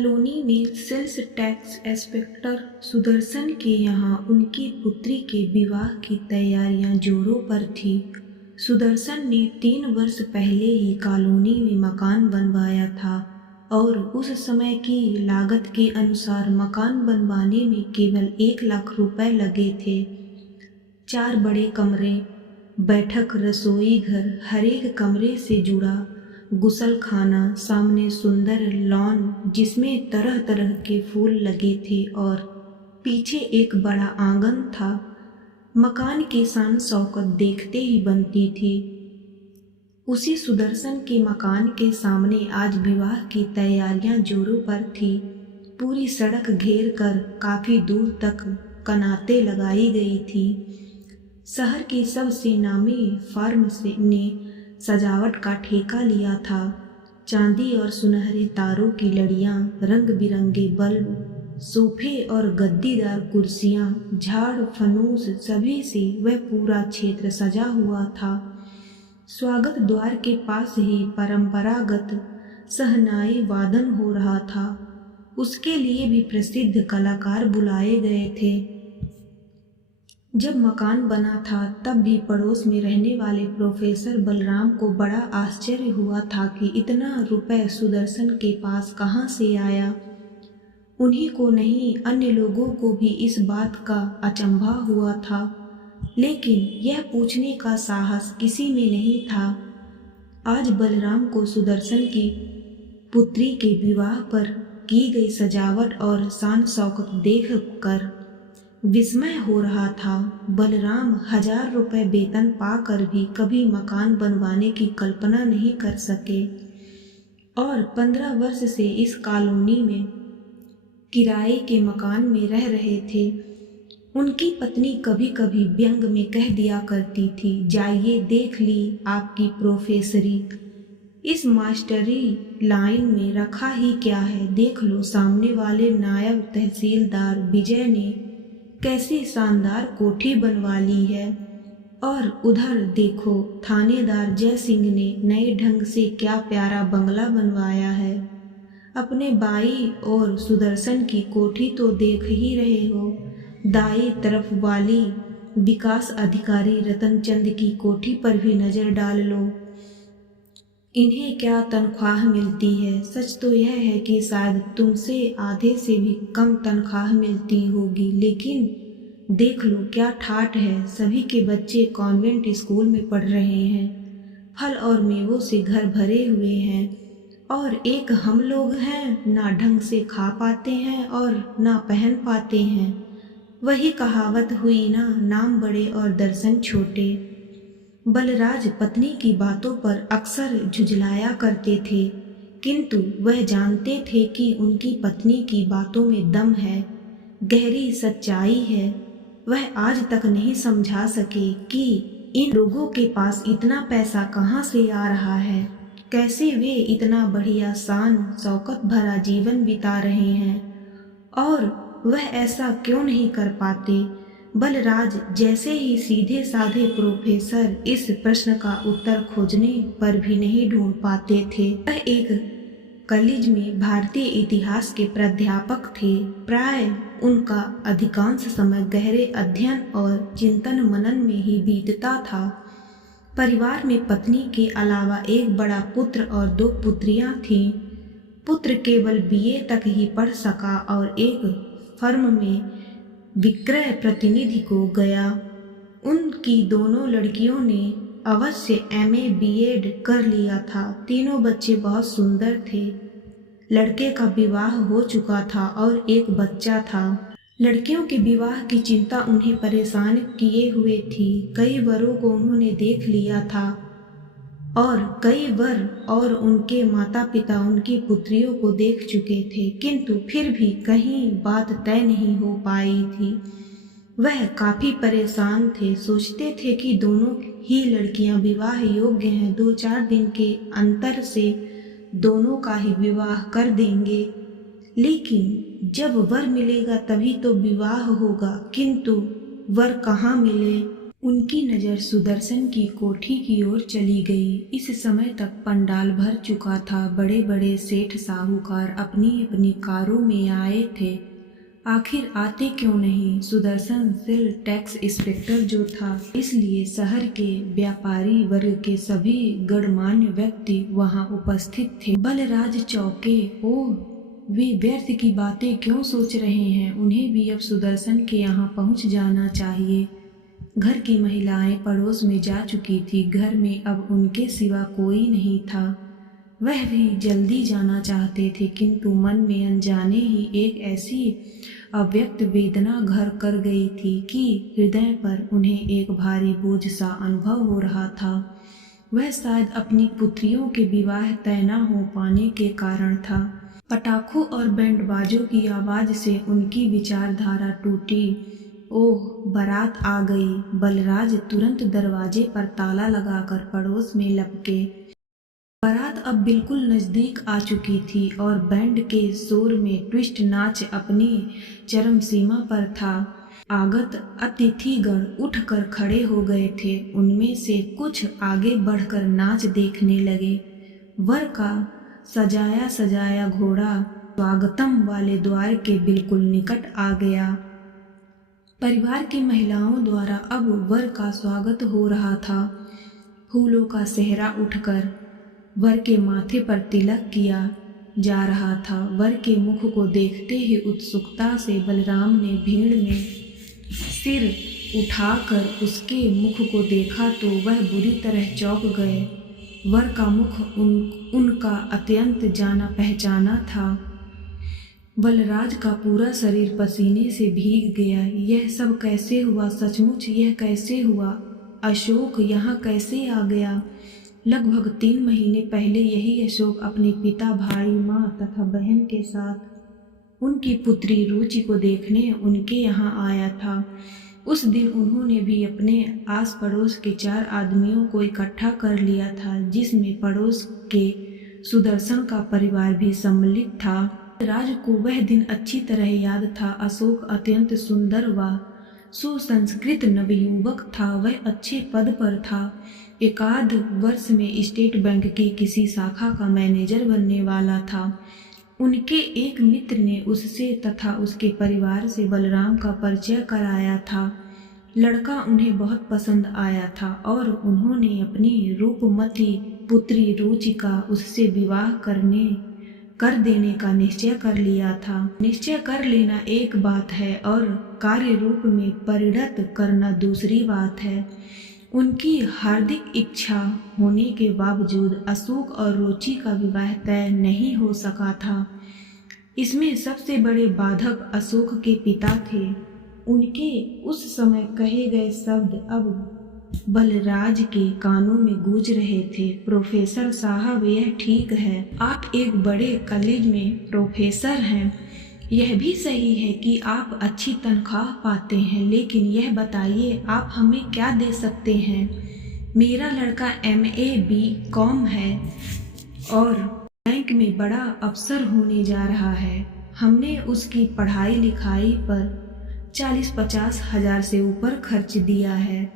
Colony में sales tax inspector Sudarshan के यहाँ उनकी पुत्री के विवाह की तैयारियां जोरों पर थी। सुदर्शन ने 3 वर्ष पहले ही कॉलोनी में मकान बनवाया था और उस समय की लागत के अनुसार मकान बनवाने में केवल 1 लाख रुपए लगे थे। 4 बड़े कमरे, बैठक, रसोई घर, हर एक कमरे से जुड़ा गुसल खाना, सामने सुंदर लॉन जिसमें तरह तरह के फूल लगे थे और पीछे एक बड़ा आंगन था। मकान की शान शौकत देखते ही बनती थी। उसी सुदर्शन के मकान के सामने आज विवाह की तैयारियां जोरों पर थी। पूरी सड़क घेर कर काफी दूर तक कनातें लगाई गई थी। शहर के सबसे नामी फर्म ने सजावट का ठेका लिया था। चांदी और सुनहरे तारों की लड़ियां, रंग बिरंगे बल्ब, सोफे और गद्दीदार कुर्सियां, झाड़ फनूस सभी से वह पूरा क्षेत्र सजा हुआ था। स्वागत द्वार के पास ही परंपरागत शहनाई वादन हो रहा था। उसके लिए भी प्रसिद्ध कलाकार बुलाए गए थे। जब मकान बना था तब भी पड़ोस में रहने वाले प्रोफेसर बलराम को बड़ा आश्चर्य हुआ था कि इतना रुपए सुदर्शन के पास कहाँ से आया। उन्हीं को नहीं, अन्य लोगों को भी इस बात का अचंभा हुआ था, लेकिन यह पूछने का साहस किसी में नहीं था। आज बलराम को सुदर्शन की पुत्री के विवाह पर की गई सजावट और शान शौकत देख कर विस्मय हो रहा था। बलराम 1000 रुपए वेतन पाकर भी कभी मकान बनवाने की कल्पना नहीं कर सके और 15 वर्ष से इस कॉलोनी में किराए के मकान में रह रहे थे। उनकी पत्नी कभी कभी व्यंग में कह दिया करती थी, जाइए देख ली आपकी प्रोफेसरी, इस मास्टरी लाइन में रखा ही क्या है। देख लो सामने वाले नायब तहसीलदार विजय ने कैसी शानदार कोठी बनवा ली है और उधर देखो थानेदार जय सिंह ने नए ढंग से क्या प्यारा बंगला बनवाया है। अपने बाई और सुदर्शन की कोठी तो देख ही रहे हो। दाई तरफ वाली विकास अधिकारी रतनचंद की कोठी पर भी नजर डाल लो। इन्हें क्या तनख्वाह मिलती है। सच तो यह है कि शायद तुमसे आधे से भी कम तनख्वाह मिलती होगी, लेकिन देख लो क्या ठाठ है। सभी के बच्चे कॉन्वेंट स्कूल में पढ़ रहे हैं, फल और मेवों से घर भरे हुए हैं और एक हम लोग हैं, ना ढंग से खा पाते हैं और ना पहन पाते हैं। वही कहावत हुई ना, नाम बड़े और दर्शन छोटे। बलराज पत्नी की बातों पर अक्सर झुझलाया करते थे, किंतु वह जानते थे कि उनकी पत्नी की बातों में दम है, गहरी सच्चाई है। वह आज तक नहीं समझा सके कि इन लोगों के पास इतना पैसा कहाँ से आ रहा है, कैसे वे इतना बढ़िया शान शौकत भरा जीवन बिता रहे हैं और वह ऐसा क्यों नहीं कर पाते। बलराज जैसे ही सीधे साधे प्रोफेसर इस प्रश्न का उत्तर खोजने पर भी नहीं ढूंढ पाते थे। वह एक कॉलेज में भारतीय इतिहास के प्राध्यापक थे। प्राय उनका अधिकांश समय गहरे अध्ययन और चिंतन मनन में ही बीतता था। परिवार में पत्नी के अलावा एक बड़ा पुत्र और 2 पुत्रियां थीं। पुत्र केवल बीए तक ही पढ़ सका और एक फर्म में विक्रय प्रतिनिधि को गया। उनकी दोनों लड़कियों ने अवश्य एमए बीएड कर लिया था। तीनों बच्चे बहुत सुंदर थे। लड़के का विवाह हो चुका था और एक बच्चा था। लड़कियों के विवाह की चिंता उन्हें परेशान किए हुए थी। कई वरों को उन्होंने देख लिया था और कई वर और उनके माता पिता उनकी पुत्रियों को देख चुके थे, किंतु फिर भी कहीं बात तय नहीं हो पाई थी। वह काफी परेशान थे। सोचते थे कि दोनों ही लड़कियां विवाह योग्य हैं, 2-4 दिन के अंतर से दोनों का ही विवाह कर देंगे, लेकिन जब वर मिलेगा तभी तो विवाह होगा, किंतु वर कहाँ मिले। उनकी नज़र सुदर्शन की कोठी की ओर चली गई। इस समय तक पंडाल भर चुका था। बड़े बड़े सेठ साहूकार अपनी अपनी कारों में आए थे। आखिर आते क्यों नहीं? सुदर्शन सेल टैक्स इंस्पेक्टर जो था, इसलिए शहर के व्यापारी वर्ग के सभी गणमान्य व्यक्ति वहां उपस्थित थे। बलराज चौके। ओह, वे व्यर्थ की बातें क्यों सोच रहे हैं? उन्हें भी अब सुदर्शन के यहाँ पहुँच जाना चाहिए। घर की महिलाएं पड़ोस में जा चुकी थी। घर में अब उनके सिवा कोई नहीं था। वह भी जल्दी जाना चाहते थे, किंतु मन में अनजाने ही एक ऐसी अव्यक्त वेदना घर कर गई थी कि हृदय पर उन्हें एक भारी बोझ सा अनुभव हो रहा था। वह शायद अपनी पुत्रियों के विवाह तय न हो पाने के कारण था। पटाखों और बैंडबाजों की आवाज से उनकी विचारधारा टूटी। ओह, बारात आ गई। बलराज तुरंत दरवाजे पर ताला लगाकर पड़ोस में लपके। बारात अब बिल्कुल नजदीक आ चुकी थी और बैंड के शोर में ट्विस्ट नाच अपनी चरम सीमा पर था। आगत अतिथिगण उठकर खड़े हो गए थे। उनमें से कुछ आगे बढ़कर नाच देखने लगे। वर का सजाया सजाया घोड़ा स्वागतम वाले द्वार के बिल्कुल निकट आ गया। परिवार की महिलाओं द्वारा अब वर का स्वागत हो रहा था। फूलों का सेहरा उठकर वर के माथे पर तिलक किया जा रहा था। वर के मुख को देखते ही उत्सुकता से बलराम ने भीड़ में सिर उठाकर उसके मुख को देखा तो वह बुरी तरह चौंक गए। वर का मुख उनका अत्यंत जाना पहचाना था। बलराज का पूरा शरीर पसीने से भीग गया। यह सब कैसे हुआ? सचमुच यह कैसे हुआ? अशोक यहाँ कैसे आ गया? लगभग 3 महीने पहले यही अशोक अपने पिता, भाई, माँ तथा बहन के साथ उनकी पुत्री रुचि को देखने उनके यहाँ आया था। उस दिन उन्होंने भी अपने आस पड़ोस के 4 आदमियों को इकट्ठा कर लिया था, जिसमें पड़ोस के सुदर्शन का परिवार भी सम्मिलित था। राज को वह दिन अच्छी तरह याद था। अशोक अत्यंत सुंदर व सुसंस्कृत नवयुवक था। वह अच्छे पद पर था। एकाध वर्ष में स्टेट बैंक की किसी शाखा का मैनेजर बनने वाला था। उनके एक मित्र ने उससे तथा उसके परिवार से बलराम का परिचय कराया था। लड़का उन्हें बहुत पसंद आया था और उन्होंने अपनी रूपमती पुत्री रुचि का उससे विवाह कर देने का निश्चय कर लिया था। निश्चय कर लेना एक बात है और कार्य रूप में परिणत करना दूसरी बात है। उनकी हार्दिक इच्छा होने के बावजूद अशोक और रुचि का विवाह तय नहीं हो सका था। इसमें सबसे बड़े बाधक अशोक के पिता थे। उनके उस समय कहे गए शब्द अब बलराज के कानों में गूंज रहे थे। प्रोफेसर साहब, यह ठीक है, आप एक बड़े कॉलेज में प्रोफेसर हैं। यह भी सही है कि आप अच्छी तनख्वाह पाते हैं, लेकिन यह बताइए आप हमें क्या दे सकते हैं? मेरा लड़का MA BCom है और बैंक में बड़ा अफसर होने जा रहा है। हमने उसकी पढ़ाई लिखाई पर 40-50 हजार से ऊपर खर्च दिया है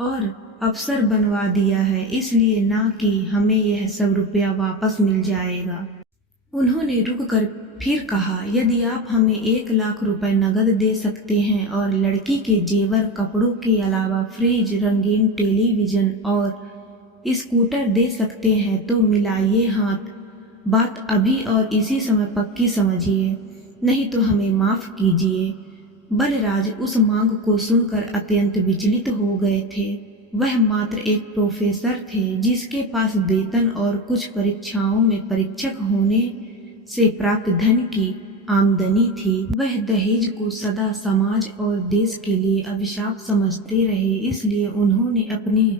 और अफसर बनवा दिया है, इसलिए ना कि हमें यह सब रुपया वापस मिल जाएगा। उन्होंने रुककर फिर कहा, यदि आप हमें 1 लाख रुपए नगद दे सकते हैं और लड़की के जेवर कपड़ों के अलावा फ्रिज, रंगीन टेलीविज़न और स्कूटर दे सकते हैं तो मिलाइए हाथ। बात अभी और इसी समय पक्की समझिए, नहीं तो हमें माफ़ कीजिए। बलराज उस मांग को सुनकर अत्यंत विचलित हो गए थे। वह मात्र एक प्रोफेसर थे जिसके पास वेतन और कुछ परीक्षाओं में परीक्षक होने से प्राप्त धन की आमदनी थी। वह दहेज को सदा समाज और देश के लिए अभिशाप समझते रहे, इसलिए उन्होंने अपनी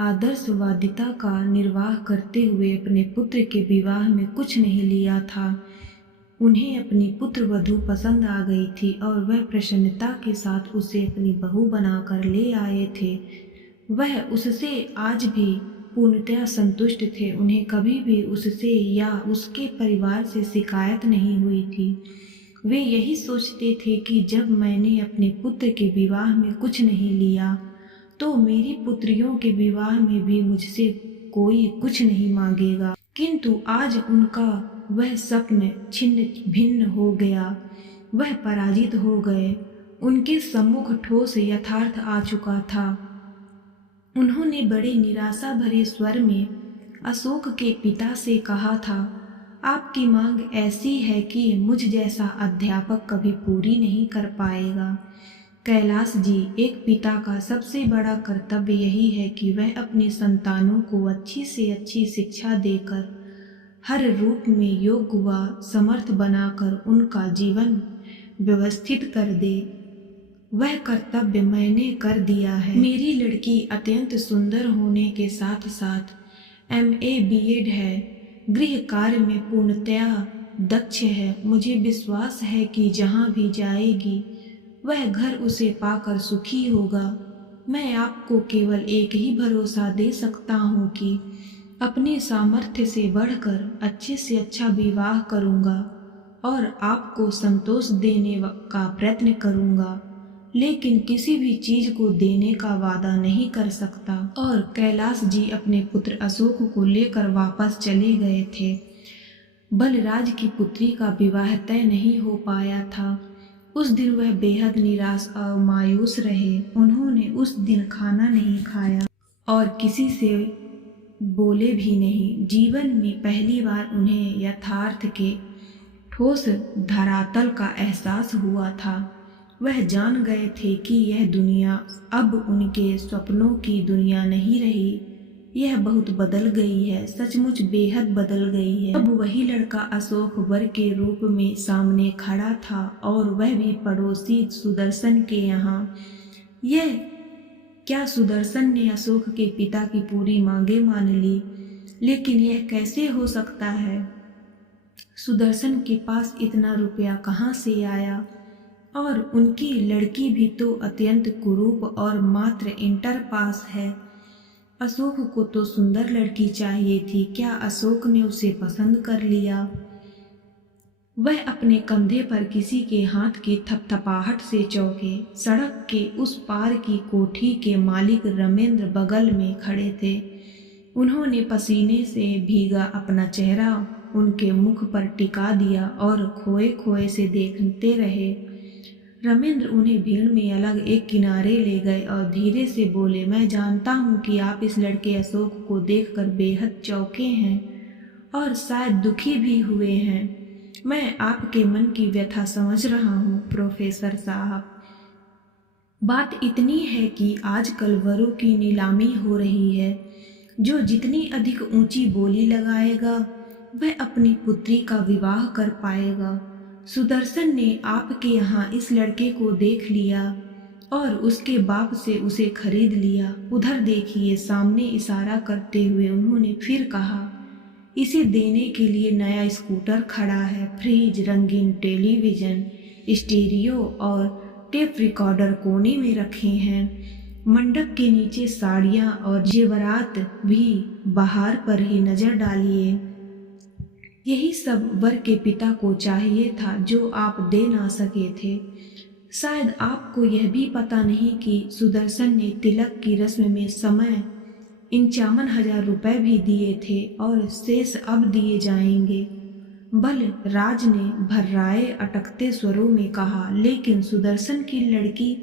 आदर्शवादिता का निर्वाह करते हुए अपने पुत्र के विवाह में कुछ नहीं लिया था। उन्हें अपनी पुत्र वधू पसंद आ गई थी और वह प्रसन्नता के साथ उसे अपनी बहू बनाकर ले आए थे। वह उससे आज भी पूर्णतया संतुष्ट थे। उन्हें कभी भी उससे या उसके परिवार से शिकायत नहीं हुई थी। वे यही सोचते थे कि जब मैंने अपने पुत्र के विवाह में कुछ नहीं लिया तो मेरी पुत्रियों के विवाह में भी मुझसे कोई कुछ नहीं मांगेगा। किंतु आज उनका वह स्वप्न छिन्न भिन्न हो गया। वह पराजित हो गए। उनके सम्मुख ठोस यथार्थ आ चुका था। उन्होंने बड़े निराशा भरे स्वर में अशोक के पिता से कहा था, आपकी मांग ऐसी है कि मुझ जैसा अध्यापक कभी पूरी नहीं कर पाएगा। कैलाश जी, एक पिता का सबसे बड़ा कर्तव्य यही है कि वह अपने संतानों को अच्छी से अच्छी शिक्षा देकर हर रूप में योग्य व समर्थ बनाकर उनका जीवन व्यवस्थित कर दे। वह कर्तव्य मैंने कर दिया है। मेरी लड़की अत्यंत सुंदर होने के साथ साथ MA B.Ed है, गृह कार्य में पूर्णतया दक्ष है। मुझे विश्वास है कि जहाँ भी जाएगी वह घर उसे पाकर सुखी होगा। मैं आपको केवल एक ही भरोसा दे सकता हूँ कि अपने सामर्थ्य से बढ़कर अच्छे से अच्छा विवाह करूँगा और आपको संतोष देने का प्रयत्न करूँगा, लेकिन किसी भी चीज को देने का वादा नहीं कर सकता। और कैलाश जी अपने पुत्र अशोक को लेकर वापस चले गए थे। बलराज की पुत्री का विवाह तय नहीं हो पाया था। उस दिन वह बेहद निराश और मायूस रहे। उन्होंने उस दिन खाना नहीं खाया और किसी से बोले भी नहीं। जीवन में पहली बार उन्हें यथार्थ के ठोस धरातल का एहसास हुआ था। वह जान गए थे कि यह दुनिया अब उनके सपनों की दुनिया नहीं रही। यह बहुत बदल गई है, सचमुच बेहद बदल गई है। अब वही लड़का अशोक वर के रूप में सामने खड़ा था और वह भी पड़ोसी सुदर्शन के यहाँ। यह क्या सुदर्शन ने अशोक के पिता की पूरी मांगे मान ली? लेकिन यह कैसे हो सकता है? सुदर्शन के पास इतना रुपया कहाँ से आया? और उनकी लड़की भी तो अत्यंत कुरूप और मात्र इंटर पास है। अशोक को तो सुंदर लड़की चाहिए थी। क्या अशोक ने उसे पसंद कर लिया? वह अपने कंधे पर किसी के हाथ की थपथपाहट से चौंके। सड़क के उस पार की कोठी के मालिक रमेंद्र बगल में खड़े थे। उन्होंने पसीने से भीगा अपना चेहरा उनके मुख पर टिका दिया और खोए खोए से देखते रहे। रमेंद्र उन्हें भीड़ में अलग एक किनारे ले गए और धीरे से बोले, मैं जानता हूँ कि आप इस लड़के अशोक को देखकर बेहद चौंके हैं और शायद दुखी भी हुए हैं। मैं आपके मन की व्यथा समझ रहा हूँ प्रोफेसर साहब। बात इतनी है कि आजकल वरों की नीलामी हो रही है। जो जितनी अधिक ऊंची बोली लगाएगा वह अपनी पुत्री का विवाह कर पाएगा। सुदर्शन ने आपके यहाँ इस लड़के को देख लिया और उसके बाप से उसे खरीद लिया। उधर देखिए, सामने इशारा करते हुए उन्होंने फिर कहा, इसे देने के लिए नया स्कूटर खड़ा है। फ्रिज, रंगीन टेलीविजन, स्टीरियो और टेप रिकॉर्डर कोने में रखे हैं। मंडप के नीचे साड़ियाँ और जेवरात भी बाहर पर ही नजर डालिए। यही सब वर के पिता को चाहिए था जो आप दे ना सके थे। शायद आपको यह भी पता नहीं कि सुदर्शन ने तिलक की रस्म में समय 51,000 रुपये भी दिए थे और शेष अब दिए जाएंगे। बलराज ने भर्राए अटकते स्वरों में कहा, लेकिन सुदर्शन की लड़की,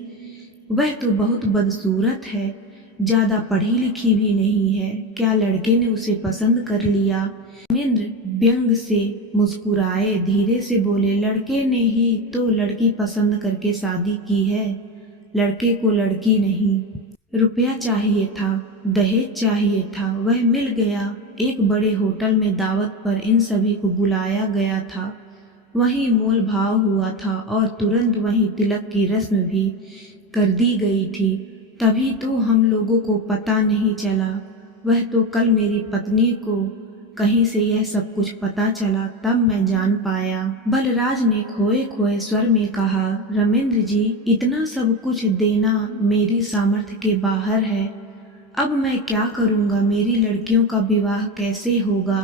वह तो बहुत बदसूरत है, ज्यादा पढ़ी लिखी भी नहीं है। क्या लड़के ने उसे पसंद कर लिया? धर्मेंद्र व्यंग से मुस्कुराए, धीरे से बोले, लड़के ने ही तो लड़की पसंद करके शादी की है, लड़के को लड़की नहीं। रुपया चाहिए था, दहेज चाहिए था, वह मिल गया। एक बड़े होटल में दावत पर इन सभी को बुलाया गया था। वहीं मोल भाव हुआ था और तुरंत वहीं तिलक की रस्म भी कर दी गई थी। तभी तो हम लोगों को पता नहीं चला। वह तो कल मेरी पत्नी को कहीं से यह सब कुछ पता चला, तब मैं जान पाया। बलराज ने खोए खोए स्वर में कहा, रमेंद्र जी, इतना सब कुछ देना मेरी सामर्थ्य के बाहर है। अब मैं क्या करूँगा? मेरी लड़कियों का विवाह कैसे होगा?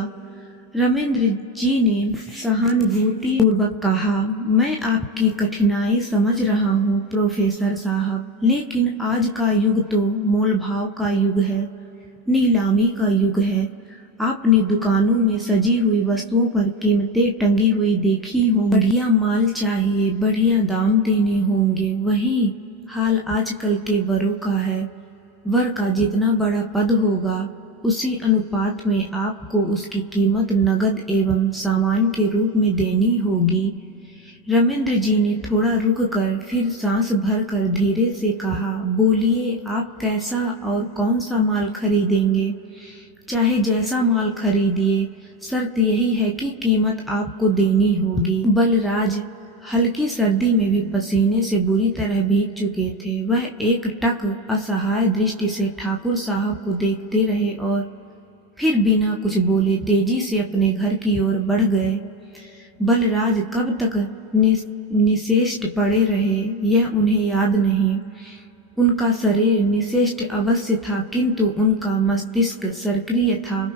रमेंद्र जी ने सहानुभूति पूर्वक कहा, मैं आपकी कठिनाई समझ रहा हूँ प्रोफेसर साहब, लेकिन आज का युग तो मोलभाव का युग है, नीलामी का युग है। आपने दुकानों में सजी हुई वस्तुओं पर कीमतें टंगी हुई देखी हों। बढ़िया माल चाहिए, बढ़िया दाम देने होंगे। वही हाल आजकल के वरों का है। वर का जितना बड़ा पद होगा, उसी अनुपात में आपको उसकी कीमत नगद एवं सामान के रूप में देनी होगी। रमेंद्र जी ने थोड़ा रुककर फिर सांस भरकर धीरे से कहा, बोलिए, आप कैसा और कौन सा माल खरीदेंगे? चाहे जैसा माल खरीदिए, शर्त यही है कि कीमत आपको देनी होगी। बलराज हल्की सर्दी में भी पसीने से बुरी तरह भीग चुके थे। वह एक टक असहाय दृष्टि से ठाकुर साहब को देखते रहे और फिर बिना कुछ बोले तेजी से अपने घर की ओर बढ़ गए। बलराज कब तक निश्चेष्ट पड़े रहे यह उन्हें याद नहीं। उनका शरीर निश्चेष्ट अवश्य था, किंतु उनका मस्तिष्क सक्रिय था।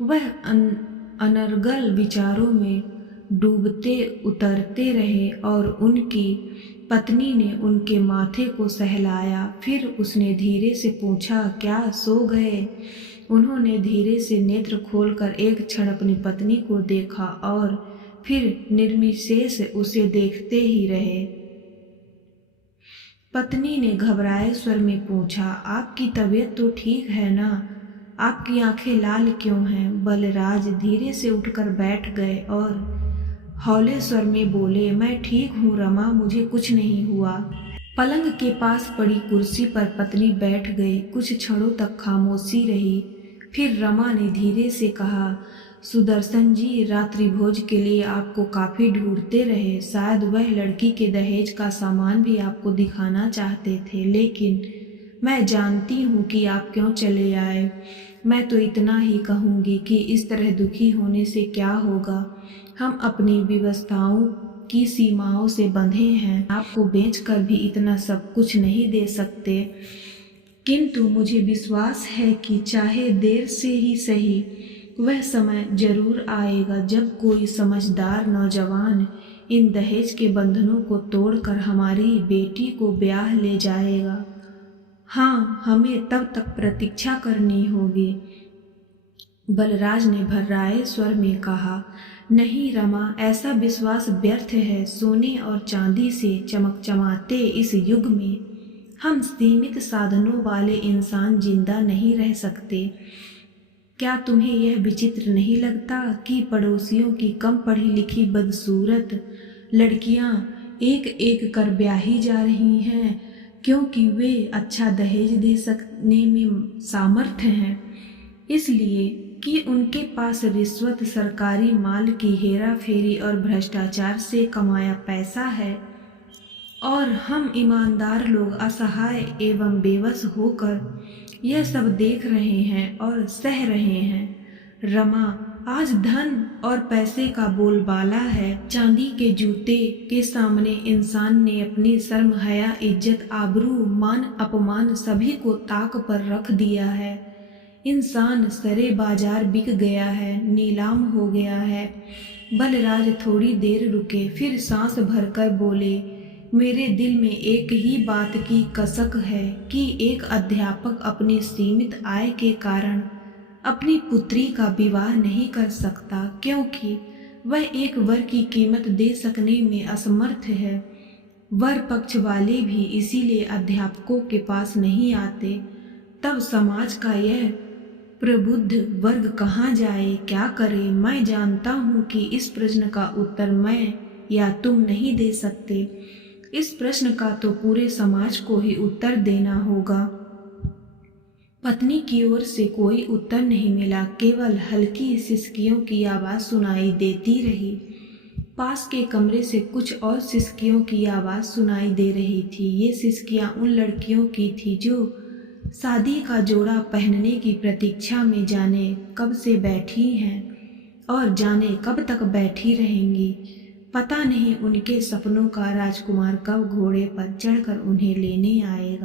वह अनर्गल विचारों में डूबते उतरते रहे और उनकी पत्नी ने उनके माथे को सहलाया। फिर उसने धीरे से पूछा, क्या सो गए? उन्होंने धीरे से नेत्र खोलकर एक क्षण अपनी पत्नी को देखा और फिर निर्विशेष उसे देखते ही रहे। पत्नी ने घबराए स्वर में पूछा, आपकी तबीयत तो ठीक है ना? आपकी आंखें लाल क्यों हैं? बलराज धीरे से उठकर बैठ गए और हौले स्वर में बोले, मैं ठीक हूँ रमा, मुझे कुछ नहीं हुआ। पलंग के पास पड़ी कुर्सी पर पत्नी बैठ गई। कुछ क्षणों तक खामोशी रही। फिर रमा ने धीरे से कहा, सुदर्शन जी रात्रि भोज के लिए आपको काफी ढूंढते रहे। शायद वह लड़की के दहेज का सामान भी आपको दिखाना चाहते थे, लेकिन मैं जानती हूँ कि आप क्यों चले आए। मैं तो इतना ही कहूँगी कि इस तरह दुखी होने से क्या होगा। हम अपनी व्यवस्थाओं की सीमाओं से बंधे हैं। आपको बेचकर भी इतना सब कुछ नहीं दे सकते, किंतु मुझे विश्वास है कि चाहे देर से ही सही, वह समय जरूर आएगा जब कोई समझदार नौजवान इन दहेज के बंधनों को तोड़कर हमारी बेटी को ब्याह ले जाएगा। हाँ, हमें तब तक प्रतीक्षा करनी होगी। बलराज ने भर्राए स्वर में कहा, नहीं रमा, ऐसा विश्वास व्यर्थ है। सोने और चांदी से चमकचमाते इस युग में हम सीमित साधनों वाले इंसान जिंदा नहीं रह सकते। क्या तुम्हें यह विचित्र नहीं लगता कि पड़ोसियों की कम पढ़ी लिखी बदसूरत लड़कियां एक एक कर ब्याही जा रही हैं, क्योंकि वे अच्छा दहेज दे सकने में सामर्थ्य हैं, इसलिए कि उनके पास रिश्वत, सरकारी माल की हेरा फेरी और भ्रष्टाचार से कमाया पैसा है, और हम ईमानदार लोग असहाय एवं बेबस होकर यह सब देख रहे हैं और सह रहे हैं। रमा, आज धन और पैसे का बोलबाला है। चांदी के जूते के सामने इंसान ने अपनी शर्म, हया, इज्जत, आबरू, मान, अपमान सभी को ताक पर रख दिया है। इंसान सरे बाजार बिक गया है, नीलाम हो गया है। बलराज थोड़ी देर रुके, फिर सांस भरकर बोले, मेरे दिल में एक ही बात की कसक है कि एक अध्यापक अपनी सीमित आय के कारण अपनी पुत्री का विवाह नहीं कर सकता, क्योंकि वह एक वर की कीमत दे सकने में असमर्थ है। वर पक्ष वाले भी इसीलिए अध्यापकों के पास नहीं आते। तब समाज का यह प्रबुद्ध वर्ग कहाँ जाए, क्या करे? मैं जानता हूँ कि इस प्रश्न का उत्तर मैं या तुम नहीं दे सकते। इस प्रश्न का तो पूरे समाज को ही उत्तर देना होगा। पत्नी की ओर से कोई उत्तर नहीं मिला, केवल हल्की सिसकियों की आवाज़ सुनाई देती रही। पास के कमरे से कुछ और सिसकियों की आवाज़ सुनाई दे रही थी। ये सिसकियाँ उन लड़कियों की थी जो शादी का जोड़ा पहनने की प्रतीक्षा में जाने कब से बैठी हैं और जाने कब तक बैठी रहेंगी। पता नहीं उनके सपनों का राजकुमार कब घोड़े पर चढ़कर उन्हें लेने आएगा।